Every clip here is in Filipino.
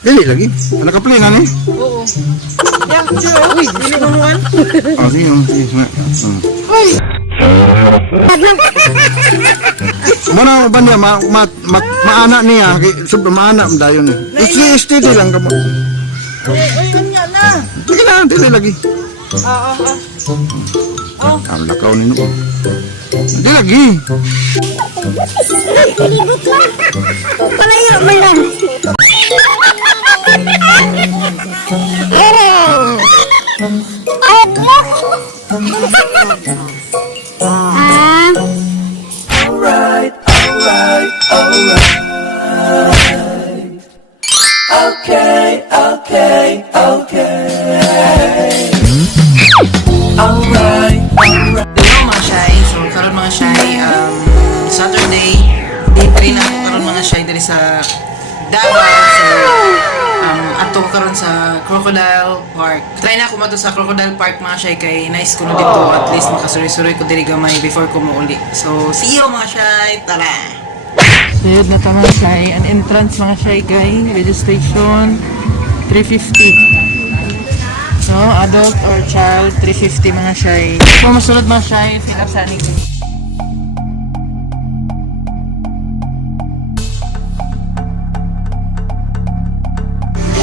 Dili lagi. Naka-play na ni. Oo. Yan, sino? Uy, dili mamuan. Oh, sige. Mana ba niya maana niya sobrang maana dayon ni. Steady lang kamo. Uy, anya na. Sige na, dili lagi. Ang lakaw nino. Dili lagi. Palayo mo lang. Alright. Okay. Alright. Hello mga shy. So karon mga shy, Saturday, day 3 na ako karon mga shy diri sa Davao. So ato karon sa Crocodile Park. Try na ako mato sa Crocodile Park mga shy kay nice ko na dito, at least makasuri-suri ko diri gamay before ko mauli. So see you mga shy. Tara. So yun na ta mga shy, an entrance mga shy kay registration 350. So, adult or child, 350 mga shy. Kung masulod mga shy, fill up sa anig.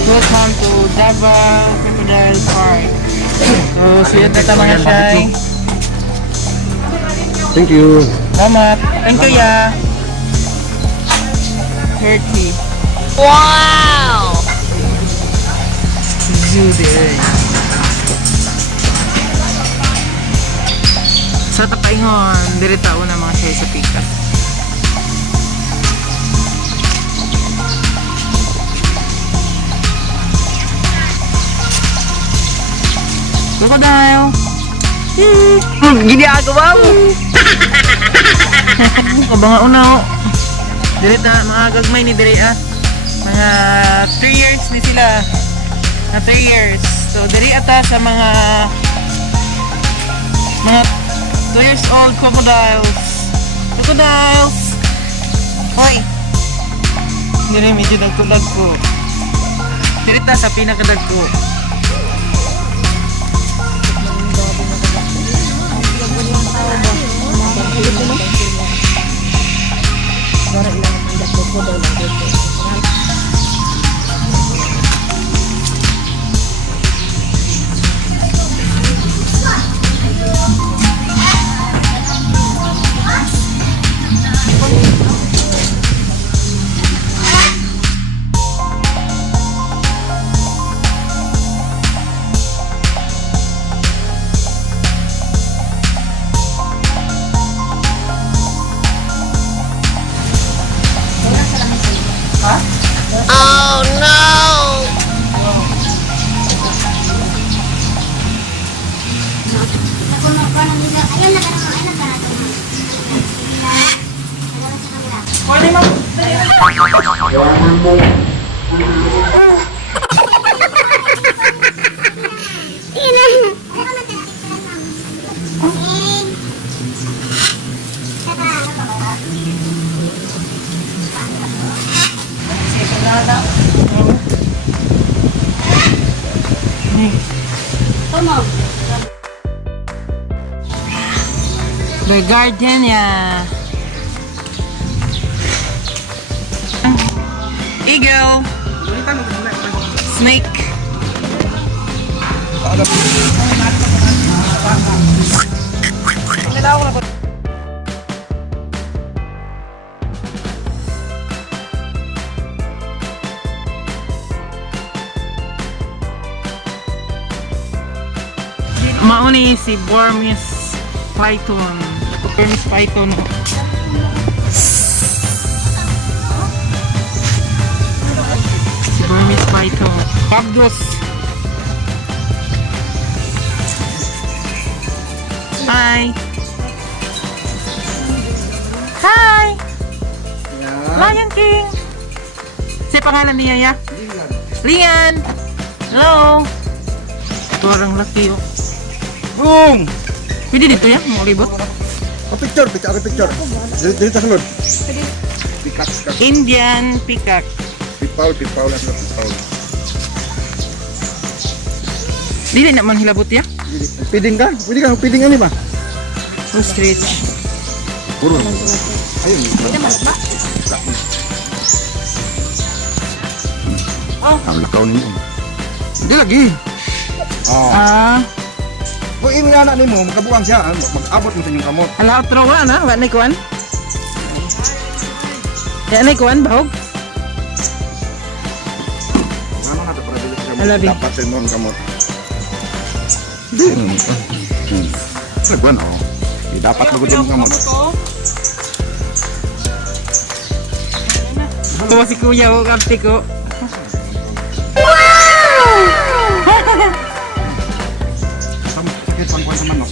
Welcome to Davao Crocodile Park. So, siyot na mga shy. Thank you. Salamat. Thank you ya. 30. Wow! Zoo there. Sa tapaingon, diri tao na mga shy sa pick-up. Crocodile! Ginagawa mo! Kabanga unaw. Diri ta mga gagmay ni diri mga 3 years ni sila. Na 3 years. So diri ata sa mga 2 years old crocodiles. Hoy. Diri medyo dagko. Diri ta sa pinakadagko. Oh no! The garden ya. Eagle. Snake. Mauni si Burmese python. Burmese python. Si Burmese python. Pagdos. Hi. Hi. Lion King. Si pangalan niya ya? Lian. Hello. Parang laki oh. Boom! Pwede dito yan, mga libot. Picture. Dito sa sulod. Indian peacock. Paul, Paul, Paul. Dili naman hilabot ya. Piding ka? Piding ano ba? Ostrich. Puro. Ayun. Ang lakaw niyo. Hindi lagi. Kung imingana ni mo, magkabuang siya, mag-abot mo sa inyong kamot. Ala outro wa na, wa na kuan. Ya na kuan bahog. Ano na ito para bilis ka Alabi. dapat sa inyong kamot. Nagwan ako. Di dapat magod yung kamot. Tuwa si kuya o kapti ko. Sakit pang kuwan sa manok.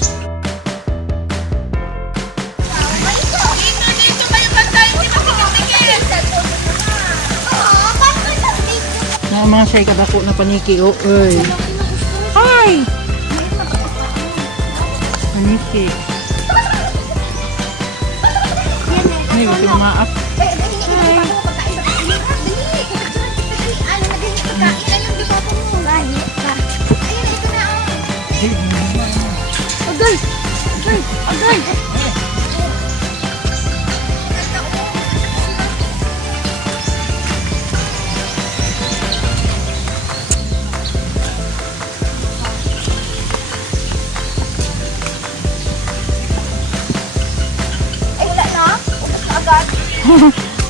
Na mga siya'y kadako na paniki o. Ay. Ay! Paniki. Ay, wag yung maap.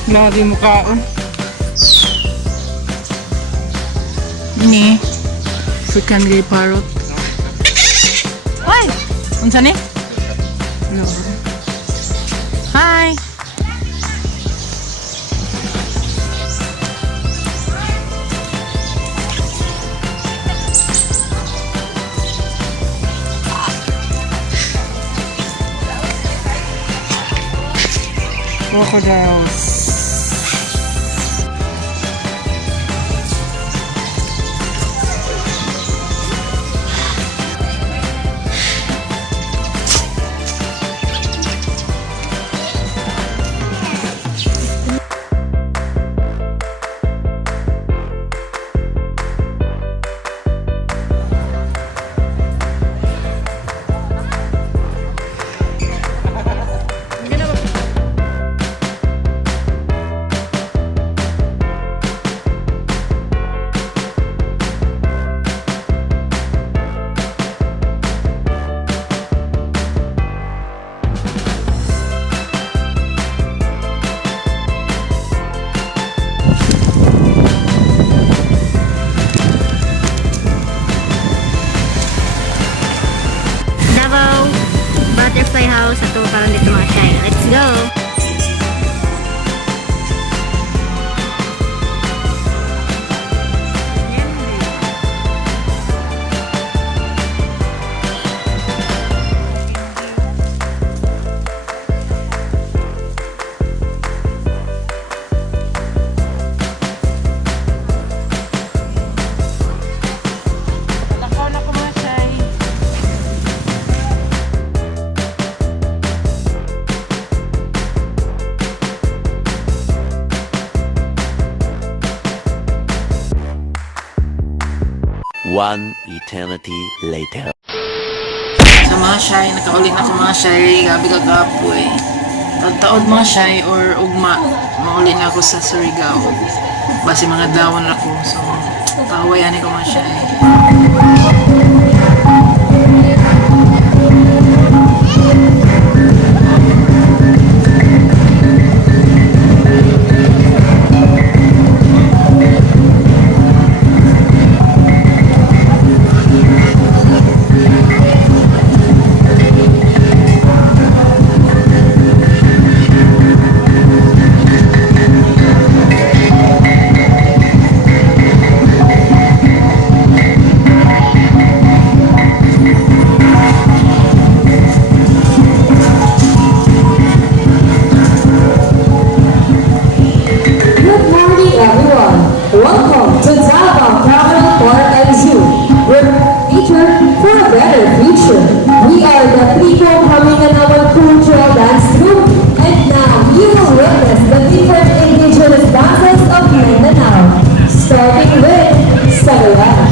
Grabe mo kaon. Ini African grey parrot. Ay! Unsa ni? Hello. Hi! Crocodiles. Davao Butterfly House at karon dito mga shy. Let's go! Lakaw na ko mga shy. One eternity later. Sa mga shy, nakaulit na sa mga shy, gabi kagapoy. Tagtaod mga shy or ugma, mauli na ako sa Surigao. Basi mga dawon ako, so kawayan ko mga shy. Bisaya.